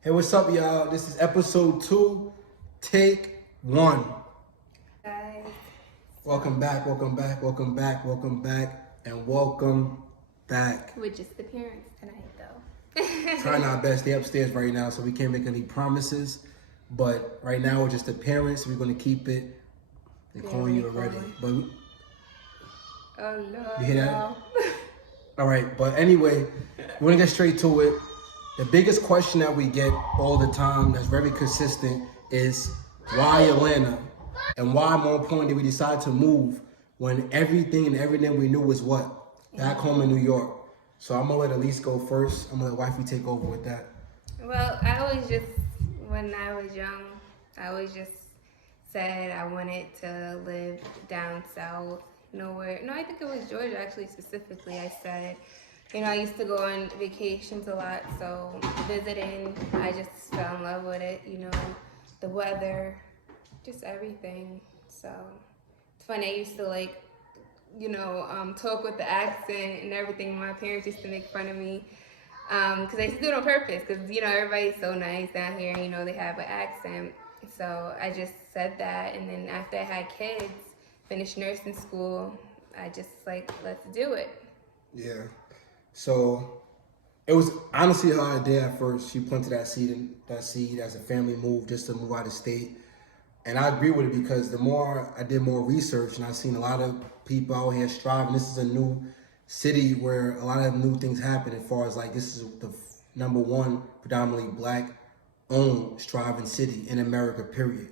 Hey, what's up, y'all? This is episode 2, take 1. Guys, Welcome back, welcome back, welcome back, welcome back, and welcome back. we're just the parents tonight, though. Trying our best. They upstairs right now, so we can't make any promises. But right now, we're just the parents. We're going to keep it. They're calling you already. But Oh, Lord. you hear that? All right, but anyway, we want to get straight to it. The biggest question that we get all the time that's very consistent is why Atlanta? And why, more importantly, we decided to move when everything we knew was what? Back home in New York. So I'm going to let Allyce go first. I'm going to let Wifey take over with that. Well, when I was young, I always just said I wanted to live down south, nowhere. No, I think it was Georgia, actually, specifically. I said, I used to go on vacations a lot, so visiting, I just fell in love with it, the weather, just everything. So it's funny, I used to talk with the accent and everything. My parents used to make fun of me because I used to do it on purpose because, everybody's so nice down here, they have an accent. So I just said that, and then after I had kids, finished nursing school, I just let's do it. Yeah. So it was honestly her idea at first. She planted that seed as a family move, just to move out of state. And I agree with it because the more I did more research and I've seen a lot of people out here striving. This is a new city where a lot of new things happen as far as this is the number one predominantly black owned striving city in America, period.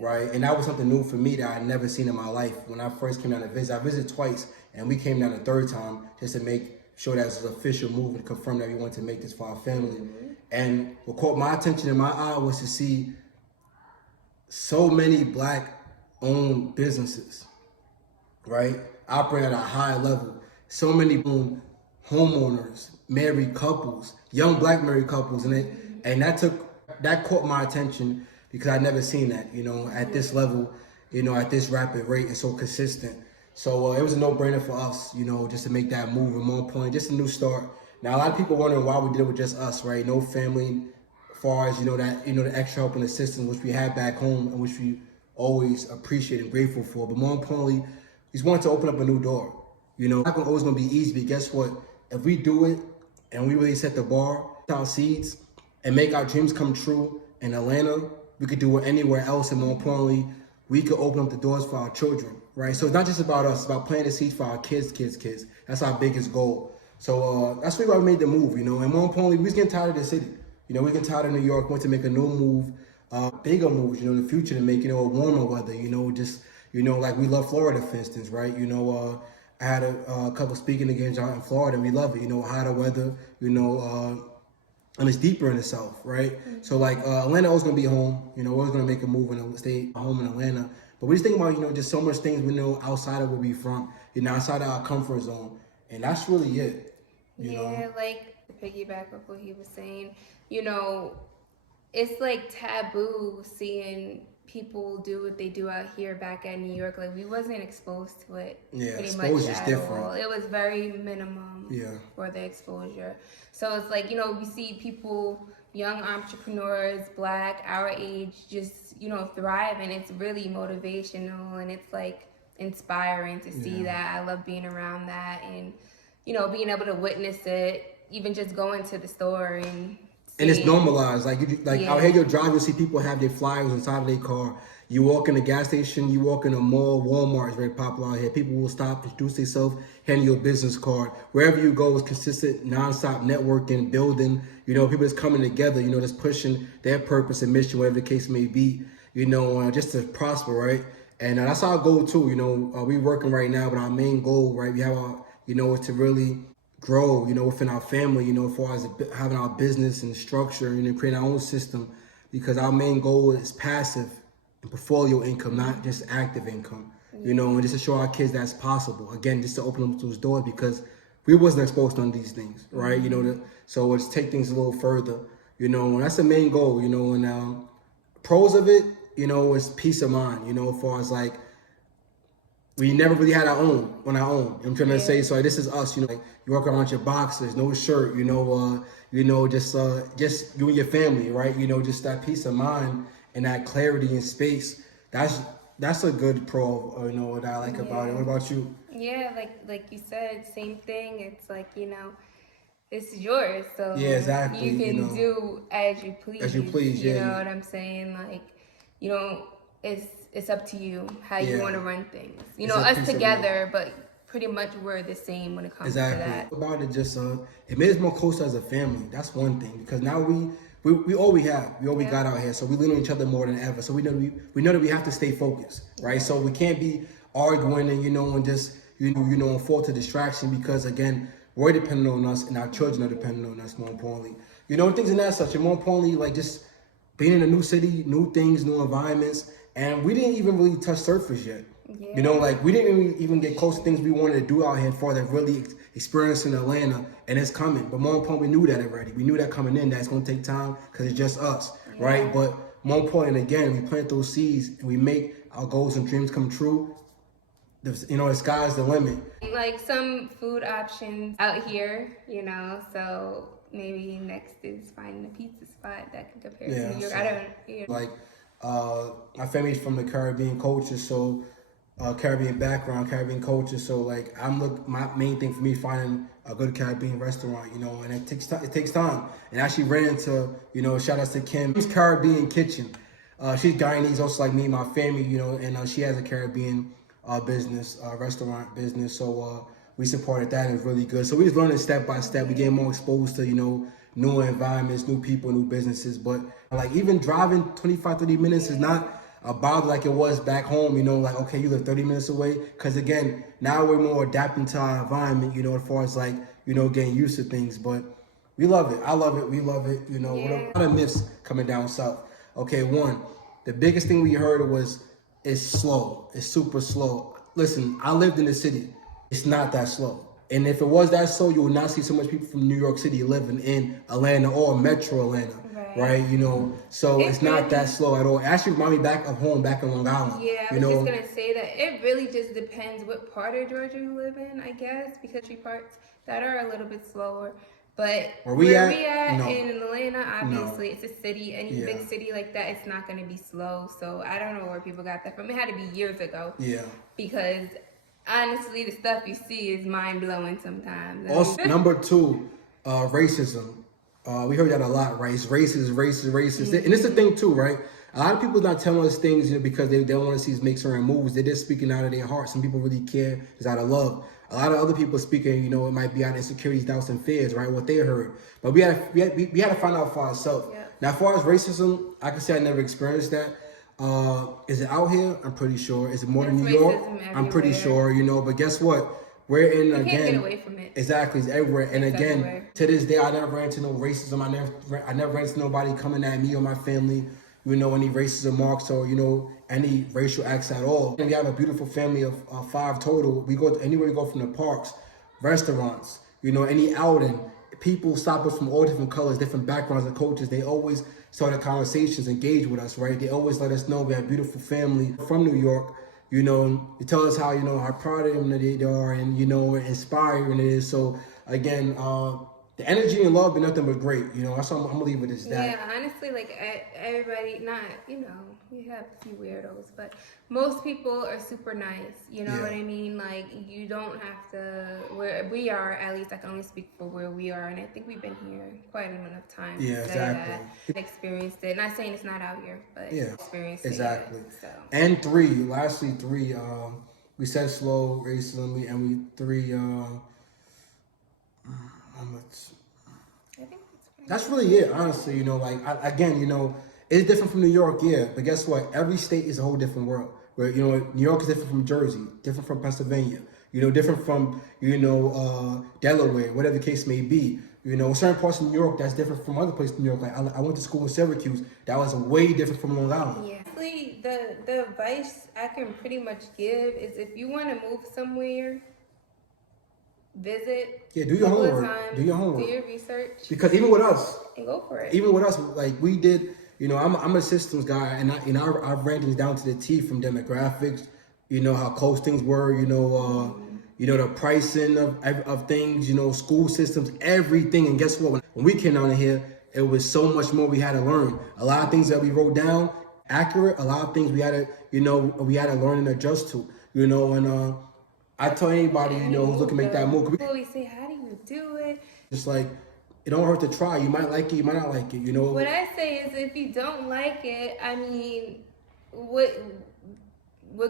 Right? And that was something new for me that I had never seen in my life. When I first came down to visit, I visited twice and we came down the third time just to make sure that it's an official move and confirm that we wanted to make this for our family. Mm-hmm. And what caught my attention in my eye was to see so many black-owned businesses, right, operate at a high level. So many homeowners, married couples, young black married couples, and that caught my attention because I'd never seen that, at this level, at this rapid rate and so consistent. So it was a no-brainer for us, just to make that move. And more importantly, just a new start. Now, a lot of people wondering why we did it with just us, right? No family, as far as, the extra help and assistance, which we had back home and which we always appreciate and grateful for. But more importantly, we just wanted to open up a new door. It's not always going to be easy, but guess what? If we do it and we really set the bar, our seeds, and make our dreams come true in Atlanta, we could do it anywhere else. And more importantly, we could open up the doors for our children, right? So it's not just about us, it's about planting seeds for our kids. That's our biggest goal. So that's really why we made the move, and more importantly, we was getting tired of the city. We getting tired of New York, want to make a new move, bigger moves, in the future to make, a warmer weather, like we love Florida, for instance, right? I had a couple speaking engagements out in Florida, and we love it, hotter weather, and it's deeper in the South, right? Mm-hmm. So Atlanta always gonna be home, we're always gonna make a move and stay home in Atlanta. But we just think about, just so much things we know outside of where we from, outside of our comfort zone. And that's really it. Yeah, to piggyback off what he was saying, it's taboo seeing people do what they do out here back at New York. We wasn't exposed to it pretty much at all. It was very minimum for the exposure. So it's we see people, young entrepreneurs, black, our age, just, thrive, and it's really motivational and it's inspiring to see that. I love being around that and, being able to witness it, even just going to the store and it's normalized. Out here, you'll drive, you'll see people have their flyers inside of their car. You walk in a gas station, you walk in a mall, Walmart is very popular out here. People will stop, introduce themselves, hand you a business card. Wherever you go, it's consistent, nonstop networking, building. People just coming together, just pushing their purpose and mission, whatever the case may be, just to prosper, right? And that's our goal too. We working right now, but our main goal, right, we have our, is to really grow, within our family, as far as having our business and structure and creating our own system, because our main goal is passive and portfolio income, not just active income, and just to show our kids that's possible. Again, just to open up those doors because we wasn't exposed to these things, right? So let's take things a little further, and that's the main goal, and pros of it, is peace of mind, as far as we never really had our own on our own. I'm trying to say, so like, this is us, you know, like you walk around with your boxers, no shirt, just you and your family, right? You know, just that peace of mind and that clarity in space. That's a good pro, you know, what I like about it. What about you? Yeah, like you said, same thing. It's like, you know, it's yours, so yeah, exactly. You can do as you please. As you please, yeah. You know what I'm saying? Like, you know, it's up to you how you want to run things. You know, us together, but pretty much we're the same when it comes to that. About it, just it made us more closer as a family. That's one thing, because now we all we have. We all we got out here, so we lean on each other more than ever. So we know that we have to stay focused, right? So we can't be arguing and and just fall to distraction, because again, we're dependent on us and our children are dependent on us. More importantly, things in that such, and more importantly, like just being in a new city, new things, new environments, and we didn't even really touch surface yet. Yeah. Like we didn't even get close to things we wanted to do out here for that really experience in Atlanta, and it's coming. But more important, we knew that already. We knew that coming in, that it's going to take time because it's just us, right? But more important, again, we plant those seeds and we make our goals and dreams come true. The sky's the limit. Like some food options out here, so maybe next is finding a pizza spot that can compare to New York. So, like, my family's from the Caribbean culture, so Caribbean background, Caribbean culture. So like, my main thing for me finding a good Caribbean restaurant, and it takes time. And I actually ran into, shout outs to Kim's Caribbean Kitchen. She's Guyanese, also like me and my family, and she has a Caribbean restaurant business. So we supported that, and it was really good. So we just learning step by step. We get more exposed to, new environments, new people, new businesses. But like even driving 25, 30 minutes is not about like it was back home, like, okay, you live 30 minutes away. Because again, now we're more adapting to our environment, as far as like, getting used to things. But we love it. I love it. We love it. What a lot of myths coming down south. Okay, one, the biggest thing we heard was it's slow. It's super slow. Listen, I lived in the city. It's not that slow. And if it was that slow, you would not see so much people from New York City living in Atlanta or Metro Atlanta. Right, so it's not that slow at all. It actually reminds me back of home, back in Long Island. Yeah, I was just gonna say that it really just depends what part of Georgia you live in, I guess, because there are parts that are a little bit slower. But where we at in Atlanta, obviously it's a city. Any big city like that, it's not gonna be slow. So I don't know where people got that from. It had to be years ago. Yeah. Because honestly, the stuff you see is mind blowing sometimes. Also, number two, racism. We heard that a lot, right? It's racist. Mm-hmm. And it's the thing too, right? A lot of people not telling us things, because they don't want to see us make certain moves. They're just speaking out of their heart. Some people really care. It's out of love. A lot of other people speaking, it might be out of insecurities, doubts, and fears, right? What they heard. But we had to find out for ourselves. Yeah. Now, as far as racism, I can say I never experienced that. Is it out here? I'm pretty sure. Is it more than New York? Everywhere. I'm pretty sure, But guess what? We're in you again. Can't get away from it. Exactly, it's everywhere. And it's again, everywhere. To this day, I never ran into no racism. I never ran into nobody coming at me or my family, any racism marks or any racial acts at all. And we have a beautiful family of 5 total. We go anywhere we go, from the parks, restaurants, any outing. People stop us from all different colors, different backgrounds and cultures. They always start conversations, engage with us, right? They always let us know we have a beautiful family from New York. You tell us how, how proud of them they are, and, inspiring it is. So, again, the energy and love been nothing but great. That's what I'm going to leave it as that. Yeah, honestly, like, everybody, not, we have a few weirdos, but most people are super nice. You know what I mean? Like, you don't have to, we are, at least I can only speak for where we are, and I think we've been here quite a amount of time. Yeah, exactly. Experienced it. Not saying it's not out here, but experienced exactly. it. So. And lastly, we said slow, racism, and how much? I think that's really it, honestly. It's different from New York, but guess what? Every state is a whole different world. Where New York is different from Jersey, different from Pennsylvania, different from Delaware, whatever the case may be. Certain parts of New York that's different from other places in New York. Like I went to school in Syracuse, that was way different from Long Island. Yeah. The advice I can pretty much give is if you want to move somewhere, visit. Yeah, do your homework. Do your research. Because even with us, and go for it. Even with us, like we did, I'm a systems guy, and I ran things down to the T, from demographics, you know, how close things were, you know, the pricing of things, you know, school systems, everything. And guess what? When we came down here, it was so much more we had to learn. A lot of things that we wrote down, accurate. A lot of things we had to, you know, learn and adjust to, you know. And I tell anybody, you know, who's looking to make that move. People always say, how do you do it? Just like, it don't hurt to try. You might like it, you might not like it, you know. What I say is, if you don't like it, I mean, what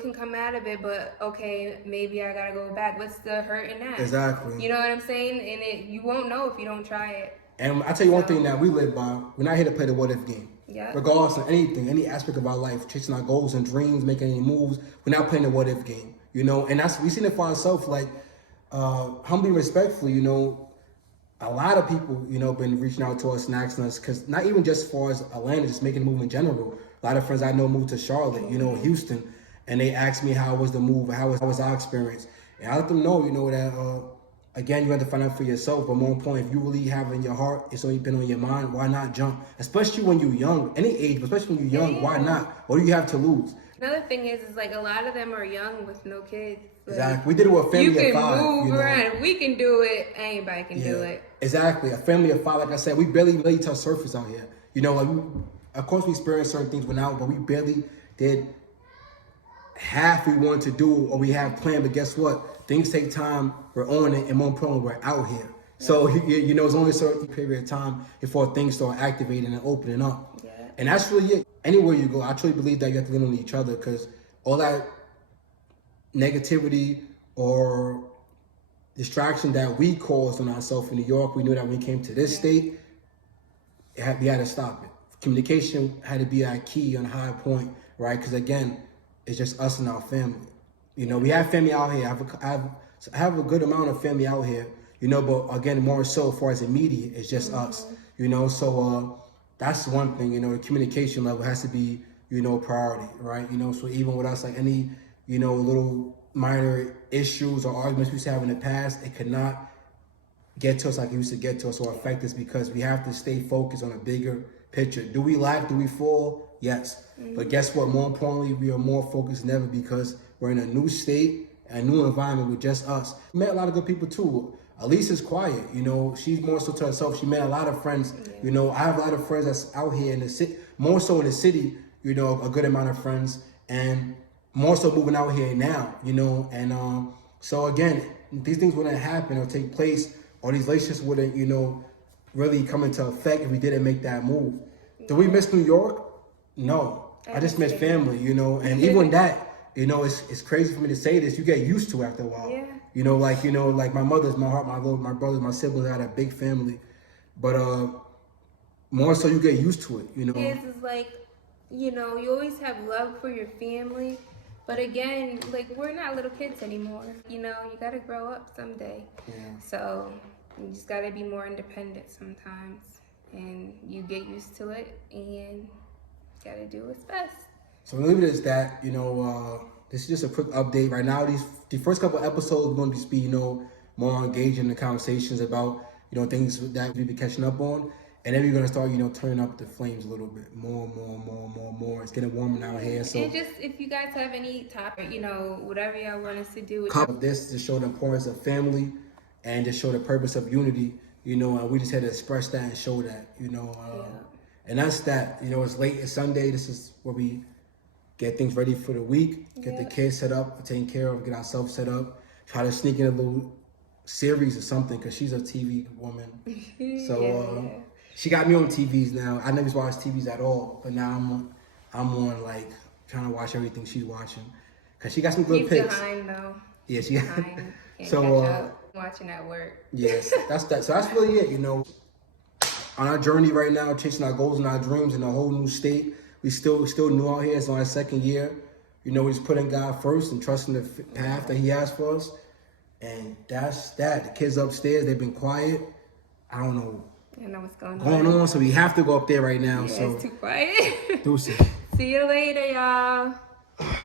can come out of it? But okay, maybe I gotta go back. What's the hurt in that? Exactly. You know what I'm saying? And you won't know if you don't try it. And I tell you one thing that we live by: we're not here to play the what if game. Yeah. Regardless of anything, any aspect of our life, chasing our goals and dreams, making any moves, we're not playing the what if game. You know, and we seen it for ourselves. Like, humbly, respectfully, you know. A lot of people, you know, been reaching out to us and asking us, because not even just as far as Atlanta, just making a move in general. A lot of friends I know moved to Charlotte, you know, Houston, and they asked me how was the move, how was our experience. And I let them know, you know, that, again, you have to find out for yourself. But more important, if you really have it in your heart, it's only been on your mind, why not jump? Especially when you're young, any age, but especially when you're young, why not? What do you have to lose? Another thing is like a lot of them are young with no kids. Like, exactly. We did it with a family of 5. You can move you know? around. We can do it. Anybody can do it. Exactly. A family of 5. Like I said, we barely touch surface out here. You know, like of course we experienced certain things went out, but we barely did half we wanted to do or we have planned. But guess what? Things take time. We're on it, and more importantly, we're out here. So you know, it's only a certain period of time before things start activating and opening up. Yeah. And that's really it. Anywhere you go, I truly believe that you have to lean on each other, because all that negativity or distraction that we caused on ourselves in New York, we knew that when we came to this state, we had to stop it. Communication had to be our key on a high point, right? Because again, it's just us and our family. You know, we have family out here. I have a good amount of family out here, you know, but again, more so as far as immediate, it's just us, you know. So that's one thing, you know, the communication level has to be, you know, priority, right? You know, so even with us, like any, you know, little minor issues or arguments we used to have in the past, it could not get to us like it used to get to us or affect us, because we have to stay focused on a bigger picture. Do we lack? Do we fall? Yes. But guess what? More importantly, we are more focused than ever, because we're in a new state, a new environment with just us. We met a lot of good people too. Allyce is quiet, you know, she's more so to herself. She met a lot of friends, you know. I have a lot of friends that's out here in the city, more so in the city, you know, a good amount of friends, and more so moving out here now, you know. And so again, these things wouldn't happen or take place, or these relationships wouldn't, you know, really come into effect if we didn't make that move. Do we miss New York? No. I just miss family, you know. And even that, you know, it's crazy for me to say this. You get used to it after a while. Yeah. You know, like my mother's my heart, my brothers, my siblings. I had a big family, but more so you get used to it. You know, it's like, you know, you always have love for your family, but again, like, we're not little kids anymore. You know, you gotta grow up someday. Yeah. So you just gotta be more independent sometimes, and you get used to it, and gotta do what's best. So leave it as that. You know, this is just a quick update. Right now, the first couple episodes are going to just be, you know, more engaging in the conversations about, you know, things that we've been catching up on. And then we're going to start, you know, turning up the flames a little bit. More. It's getting warmer out here. So, and just, if you guys have any topic, you know, whatever y'all want us to do. This to show the importance of family and just show the purpose of unity, you know, and we just had to express that and show that, you know. And that's that. You know, it's late. It's Sunday. This is where we get things ready for the week, get the kids set up, taken care of, get ourselves set up, try to sneak in a little series or something, because she's a TV woman. So she got me on TVs now. I never watched TVs at all, but now I'm on like trying to watch everything she's watching, because she got some good picks. Behind though. Yeah, she got. So watching at work. Yes, that's that. So that's really it. You know, on our journey right now, chasing our goals and our dreams in a whole new state. We still new out here. It's on our second year. You know, we just putting God first and trusting the path that He has for us. And that's that. The kids upstairs, they've been quiet. I don't know. I know what's going on. So we have to go up there right now. Yeah, so it's too quiet. Deuces. See you later, y'all.